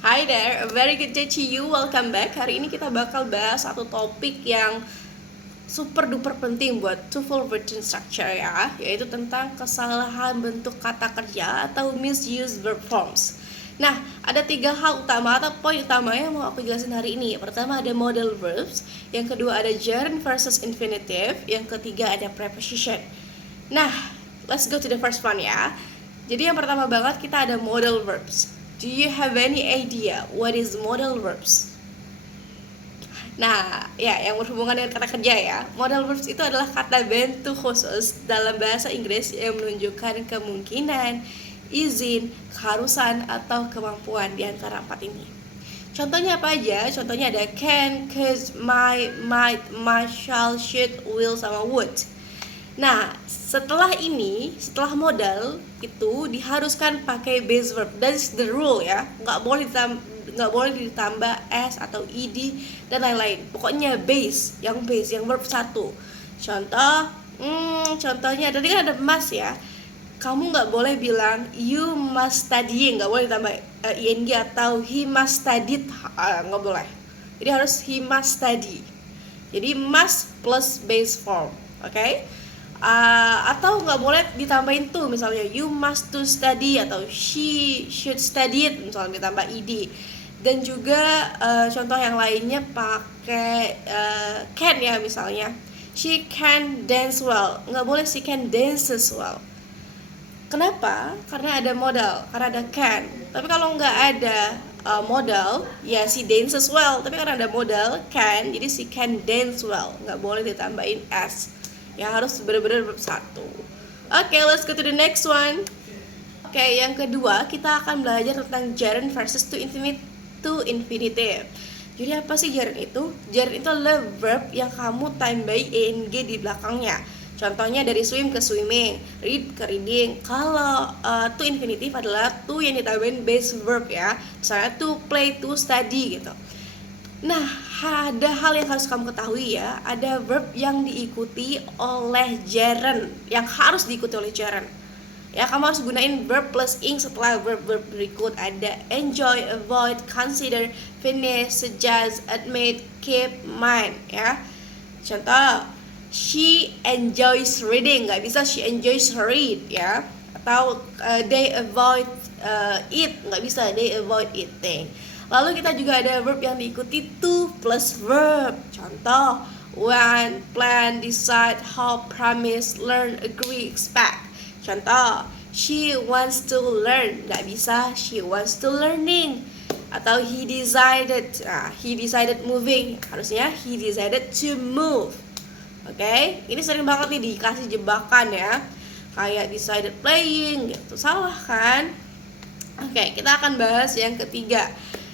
Hi there, a very good day to you. Welcome back. Hari ini kita bakal bahas satu topik yang super duper penting buat TOEFL written structure ya, yaitu tentang kesalahan bentuk kata kerja atau misuse verb forms. Nah, ada 3 hal utama atau poin utama yang mau aku jelasin hari ini. Pertama ada modal verbs, yang kedua ada gerund versus infinitive, yang ketiga ada preposition. Nah, let's go to the first one ya. Jadi yang pertama banget kita ada modal verbs. Do you have any idea what is modal verbs? Nah, ya yang berhubungan dengan kata kerja ya. Modal verbs itu adalah kata bantu khusus dalam bahasa Inggris yang menunjukkan kemungkinan, izin, keharusan, atau kemampuan di antara 4 ini. Contohnya apa aja? Contohnya ada can, could, might, shall, should, will, sama would. Nah, setelah modal itu diharuskan pakai base verb. That's the rule ya. Nggak boleh ditambah s atau ed dan lain-lain. Pokoknya base yang verb 1. Contohnya tadi kan ada must ya. Kamu nggak boleh bilang you must study, nggak boleh ditambah ing atau he must studied, nggak boleh. Jadi harus he must study. Jadi must plus base form, oke? Atau nggak boleh ditambahin tuh, misalnya you must to study atau she should study it, misalnya ditambah ed. Dan juga contoh yang lainnya pakai can ya, misalnya she can dance well, nggak boleh she can dances well. Kenapa? Karena ada modal, karena ada can. Tapi kalau nggak ada modal, ya she dances well. Tapi karena ada modal can, jadi she can dance well, nggak boleh ditambahin s. Ya harus benar-benar verb 1. Oke, let's go to the next one. Oke, yang kedua kita akan belajar tentang gerund versus to infinitive. Jadi apa sih gerund itu? Gerund itu adalah verb yang kamu tambahi ing di belakangnya. Contohnya dari swim ke swimming, read ke reading. Kalau to infinitive adalah to yang ditambahin base verb ya. Misalnya to play, to study gitu. Nah, ada hal yang harus kamu ketahui ya. Ada verb yang diikuti oleh gerund, yang harus diikuti oleh gerund. Ya, kamu harus gunain verb plus ing setelah verb berikut. Ada enjoy, avoid, consider, finish, suggest, admit, keep, mind ya. Contoh, she enjoys reading, nggak bisa she enjoys read ya. Atau they avoid eat, nggak bisa they avoid eating. Lalu kita juga ada verb yang diikuti to plus verb. Contoh, want, plan, decide, hope, promise, learn, agree, expect. Contoh, she wants to learn, nggak bisa she wants to learning. Atau he decided moving, harusnya he decided to move. Oke, ini sering banget nih dikasih jebakan ya, kayak decided playing gitu, salah kan? Oke, kita akan bahas yang ketiga.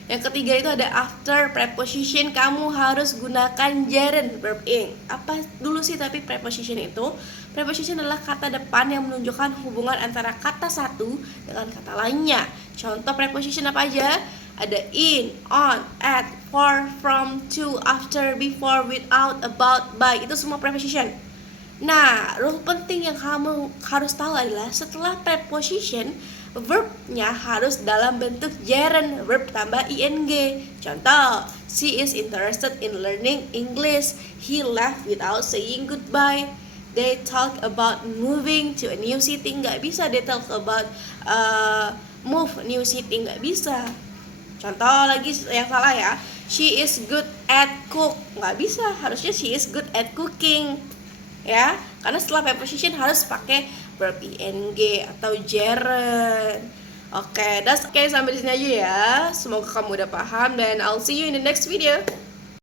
Yang ketiga itu ada after preposition, kamu harus gunakan gerund verb ing. Apa dulu sih tapi preposition itu? Preposition adalah kata depan yang menunjukkan hubungan antara kata satu dengan kata lainnya. Contoh preposition apa aja? Ada in, on, at, for, from, to, after, before, without, about, by. Itu semua preposition. Nah, rule penting yang kamu harus tahu adalah setelah preposition, verbnya harus dalam bentuk gerund, verb tambah ing. Contoh, she is interested in learning English. He left without saying goodbye. They talk about moving to a new city. Nggak bisa they talk about move new city, nggak bisa. Contoh lagi yang salah ya, she is good at cook, nggak bisa, harusnya she is good at cooking ya, karena setelah preposition harus pakai verb ing atau gerund. Oke, sampai di sini aja ya. Semoga kamu udah paham dan I'll see you in the next video.